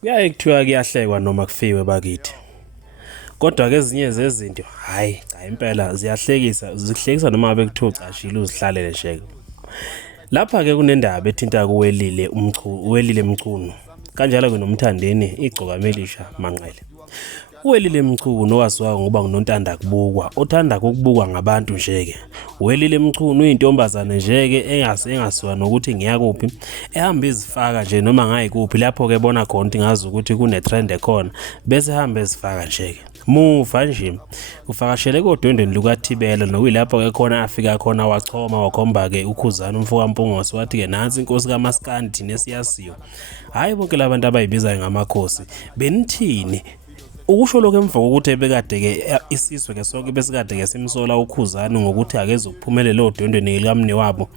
Kuyaye kuthiwa kuyahlekwa noma kufiwe bakithi. Kodwa ke ezinye zezinto hayi cha impela ziyahlekisa, zikuhlekisa noma ngabe kuthiwa ucashile uzihlalele sheke. Lapha ke kunendaba ethinta Welile Mchunu. Kanjalo ke noMthandeni igcokamelisha manqele. Welile Mchunu owaziwa ngoba ngunontanda kubukwa, othanda ukubukwa ngabantu njeke. Welile Mchunu uyintombazane njeke engasiwa nokuthi ngiyakuphi, ehamba izifaka nje noma ngayikuphi lapho ke bona khona ukuthi ngazi ukuthi kune trend ekhona bese ehamba ezifaka njeke. Muva nje ufakashele kodwendweni lukaThibela nokuyilapho ke khona afika khona wachoma wakhomba ke ukhuzana umfoka kaMpungose wathi ke nansi inkosi kaMaskandi nesiyasiyo. Hayi bonke labantu abayibizayo ngamakhosi benithini? Ukusho lokho emva kokuthi bekade ke isizwe ke sonke besikade ke simsola ukhuzana ngokuthi akezokuphumelela odwendweni likamne wabo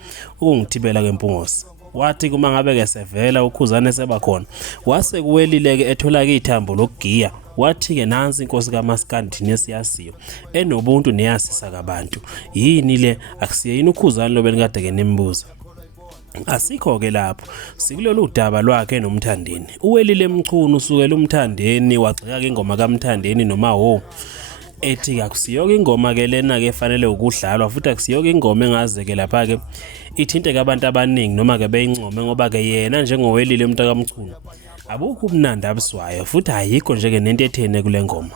ukungithibela kweMpungose. Wathi kuma ngabe ke sevela ukhuzana seba khona wase kuwelile ke ethola ke ithambo lokugiya wathi ke nansi inkosi kaMaskandi nesiyasiyo enobuntu neyasisa kabantu. Yini le akusiye yini ukhuzana lo benikade ke nimbuza? Asikho ke lapho sikulolu daba lwakhe noMthandeni. Uwelile Mchunu usukela uMthandeni wagxeka ke ingoma kaMthandeni noma ho ethi akusiyoke ingoma ke lena ke fanele ukudlalwa futhi akusiyoke ingoma engaze ke lapha ke ithinte abantu abaningi noma ke beyincome ngoba ke yena njengowelile umntaka Mchunu abukho ubunandi abuswayo futhi ayikho nje ke nento ethene kule ngoma.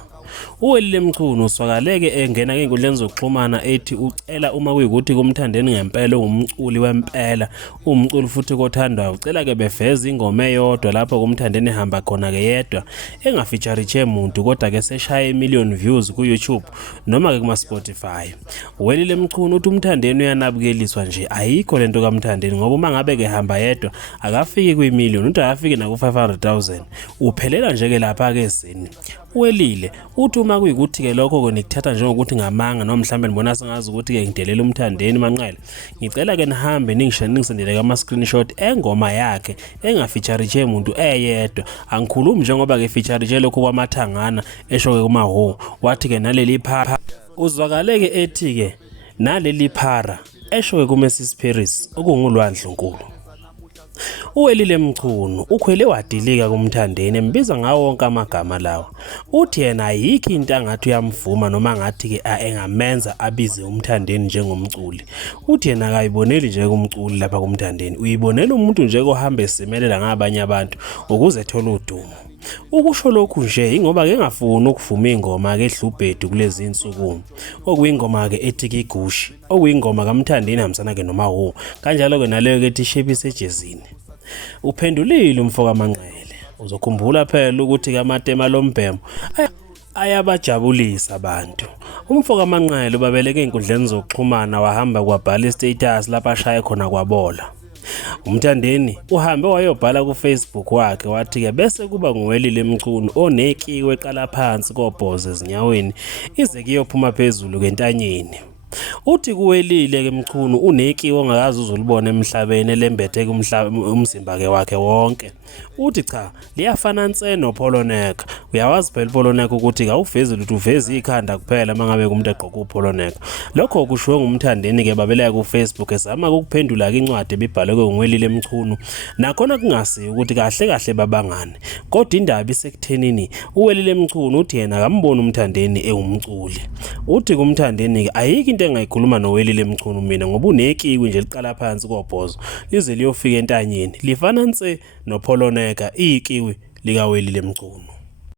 Uwelile Mchunu uswakaleke engena ke inkundleni zokuxhumana ethi ucela uma kuyikuthi kuMthandeni ngempela ungumculi wempela umculi futhi kothandwa ucela ke beveza ingoma eyodwa lapho kuMthandeni ehamba khona ke yedwa engafeature umuntu kodwa ke seshaya million views ku YouTube noma ke kuma Spotify. Uwelile Mchunu uthi uMthandeni uyanabukeliswa nje ayikho lento kaMthandeni ngoba uma ngabe ke hamba yedwa akafiki kwi-million uthi akafiki na ku 500,000 uphelela nje ke lapha ke esini. Welile uthi uma kuyikuthi ke lokho konikuthatha njengokuthi ngamanga noma mhlambe nibona sengazi ukuthi ke ngidelela uMthandeni manqele ngicela ke nihambe ningisendele kama screenshot engoma yakhe engafeature umuntu eyedwa angikhulumi njengoba ke feature lokho kwamathangana esho ke kuma ho wathi ke naleli phara uzwakaleke ethi ke naleli phara esho ke kuMrs Paris okungulwandle nkulu. Uwelile Mchunu ukhwele wadilika kuMthandeni embiza ngawo wonke amagama lawa. Uthi yena ayikho into angathi uyamvuma noma ngathi ke engamenza abize uMthandeni njengomculi. Uthi yena akayiboneli nje kumculi lapha kuMthandeni, uyibonela umuntu nje ohamba esimelela ngabanye abantu ukuze ethola udumo. Ukusho lokhu nje ingoba ke engafuni ukuvuma ingoma ke ehlubhedu kulezi insuku okuyingoma ke ethi Igushi okuyingoma kaMthandeni hamsana ke noma ho kanjalo ke naleyo ke ethi shebise ejezini. Uphendulile umfoka manqele uzokhumbula phela ukuthi kamatema lombhemo ayabajabulisa abantu. Umfoka manqele ubabeleke inkundleni zokuxhumana wahamba kwabhala istatus lapha ashaya khona kwabola. uMthandeni uhambe wayobhala ku Facebook wakhe wathi ke bese kuba nguWelile Mchunu onekiwe eqala phansi kobhoze ezinyaweni ize kuyophuma phezulu kentanyeni. Uthi kuwelile ke Mchunu unekiwe ongakazi uzulibona emhlabeni elembethe umzimba ke wakhe wonke. Uthi cha liyafana noPoloneka. Uyawazi phela uPoloneka ukuthi kawuvezi lutho uveza ikhanda kuphela mangabe kumuntu egqoka uPoloneka. Lokho kushiwo nguMthandeni ke babeleka ku Facebook ezama ukuphendula ke incwadi ebibhalwe nguWelile Mchunu nakhona kungasi ukuthi kahle kahle babangane. Kodwa indaba isekuthenini uWelile Mchunu uthi yena akambona uMthandeni ewumculi. Uthi kuMthandeni ke ayikho into engayikhuluma noWelile Mchunu mina ngoba unekiwe nje liqala phansi kobhozo lize liyofika entanyeni lifana noPoloneka ikiwi likaWelile Mchunu.